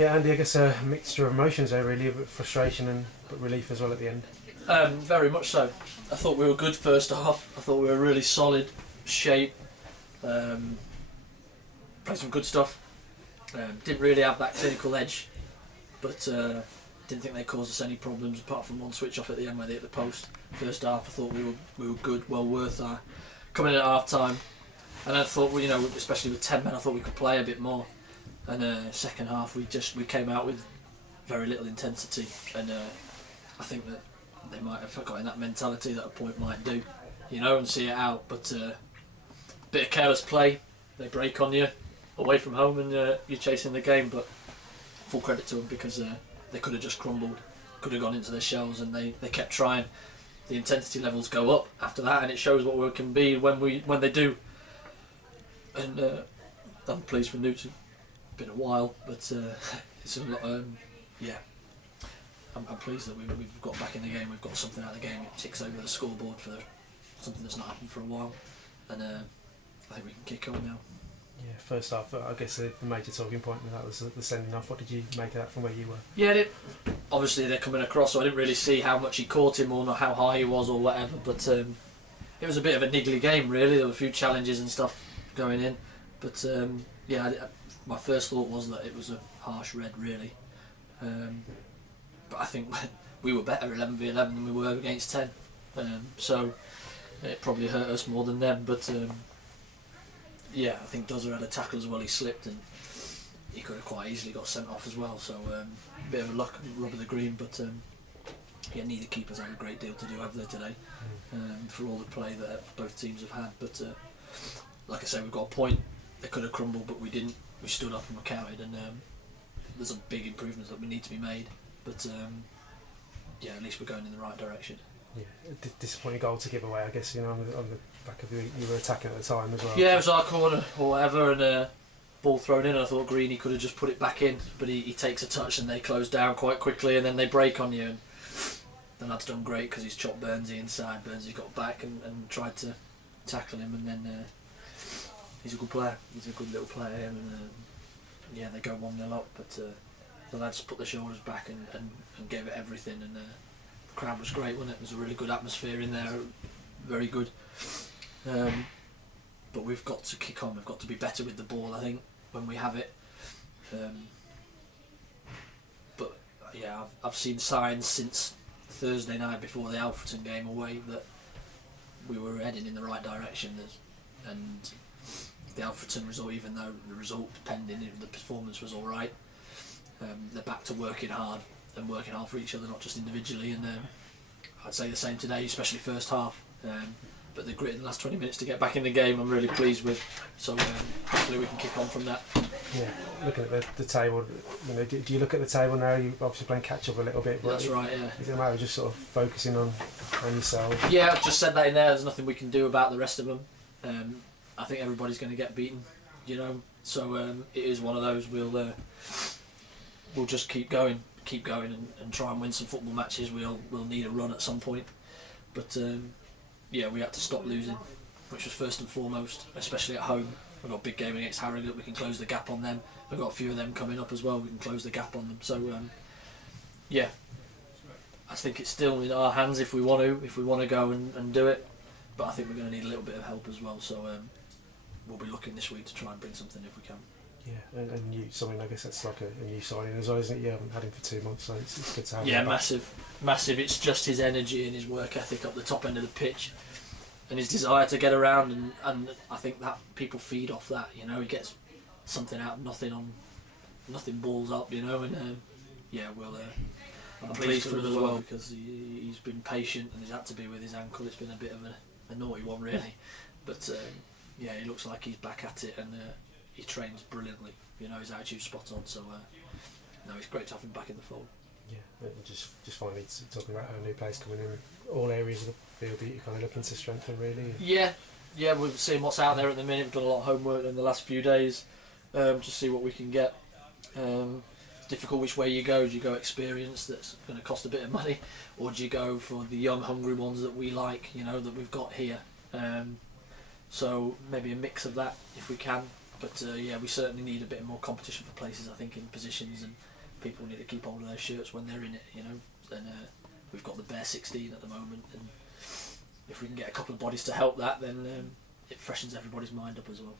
Yeah, Andy, I guess a mixture of emotions there, really, a bit of frustration but relief as well at the end. Very much so. I thought we were good first half. I thought we were really solid shape. Played some good stuff. Didn't really have that clinical edge, but didn't think they caused us any problems apart from one switch off at the end where they hit the post. First half, I thought we were good, well worth our coming in at half time. And I thought, especially with 10 men, I thought we could play a bit more. And second half, we came out with very little intensity, and I think that they might have got in that mentality that a point might do, and see it out. But bit of careless play, they break on you away from home, and you're chasing the game. But full credit to them, because they could have just crumbled, could have gone into their shells, and they kept trying. The intensity levels go up after that, and it shows what we can be when they do. And I'm pleased for Newt. Been a while, but it's a lot. I'm pleased that we've got back in the game. We've got something out of the game. It ticks over the scoreboard for something that's not happened for a while, and I think we can kick on now. Yeah, first half, I guess the major talking point with that was the sending off. What did you make of that from where you were? Yeah, obviously they're coming across, so I didn't really see how much he caught him or not how high he was or whatever, but it was a bit of a niggly game, really. There were a few challenges and stuff going in, but my first thought was that it was a harsh red, really. But I think we were better 11v11 than we were against 10, so it probably hurt us more than them. But I think Dozer had a tackle as well. He slipped and he could have quite easily got sent off as well. So a bit of a luck, rub of the green. But neither keepers had a great deal to do, have they, today, for all the play that both teams have had. But like I say, we've got a point. They could have crumbled, but we didn't. We stood up and were counted, and there's some big improvements that we need to be made. But at least we're going in the right direction. Yeah, disappointing goal to give away, I guess. On the back of you were attacking at the time as well. Yeah, it was our corner or whatever, and ball thrown in. I thought Greeny could have just put it back in, but he takes a touch and they close down quite quickly, and then they break on you. And the lad's done great because he's chopped Burnsy inside. Burnsy got back and tried to tackle him, and then he's a good player. He's a good little player, and they go 1-0 up, but the lads put their shoulders back and gave it everything, and the crowd was great, wasn't it? It was a really good atmosphere in there, very good. But we've got to kick on. We've got to be better with the ball, I think, when we have it. But yeah, I've seen signs since Thursday night before the Alfreton game away that we were heading in the right direction. And the Alfreton result, even though the result pending, the performance was all right. They're back to working hard for each other, not just individually. And I'd say the same today, especially first half. But the grit in the last 20 minutes to get back in the game, I'm really pleased with. So hopefully we can kick on from that. Yeah, looking at the table, do you look at the table now? You're obviously playing catch up a little bit. But that's right. Yeah. Is it a matter of just sort of focusing on yourself? Yeah, I've just said that in there. There's nothing we can do about the rest of them. I think everybody's going to get beaten, So it is one of those. We'll just keep going and try and win some football matches. We'll need a run at some point, but we had to stop losing, which was first and foremost, especially at home. We've got a big game against Harrogate. We can close the gap on them. We've got a few of them coming up as well. We can close the gap on them. So I think it's still in our hands if we want to go and do it. But I think we're going to need a little bit of help as well. So we'll be looking this week to try and bring something if we can. Yeah, and you, I guess that's like a new signing as well, isn't it? You haven't had him for 2 months, so it's good to have him back. Massive. It's just his energy and his work ethic up the top end of the pitch, and his desire to get around, and I think that people feed off that. He gets something out of nothing balls up, and I'm pleased for him as well because he's been patient and he's had to be with his ankle. It's been a bit of a naughty one, really, but he looks like he's back at it, and he trains brilliantly. His attitude's spot on. So it's great to have him back in the fold. Yeah, and just finally talking about a new place coming in, all areas of the field that you're kind of looking to strengthen, really. Yeah, we're seeing what's out there at the minute. We've done a lot of homework in the last few days to see what we can get. It's difficult which way you go. Do you go experience that's going to cost a bit of money, or do you go for the young, hungry ones that we like, that we've got here? So maybe a mix of that if we can. But yeah, we certainly need a bit more competition for places, I think, in positions, and people need to keep hold of their shirts when they're in it, you know. And we've got the bare 16 at the moment, and if we can get a couple of bodies to help that, then it freshens everybody's mind up as well.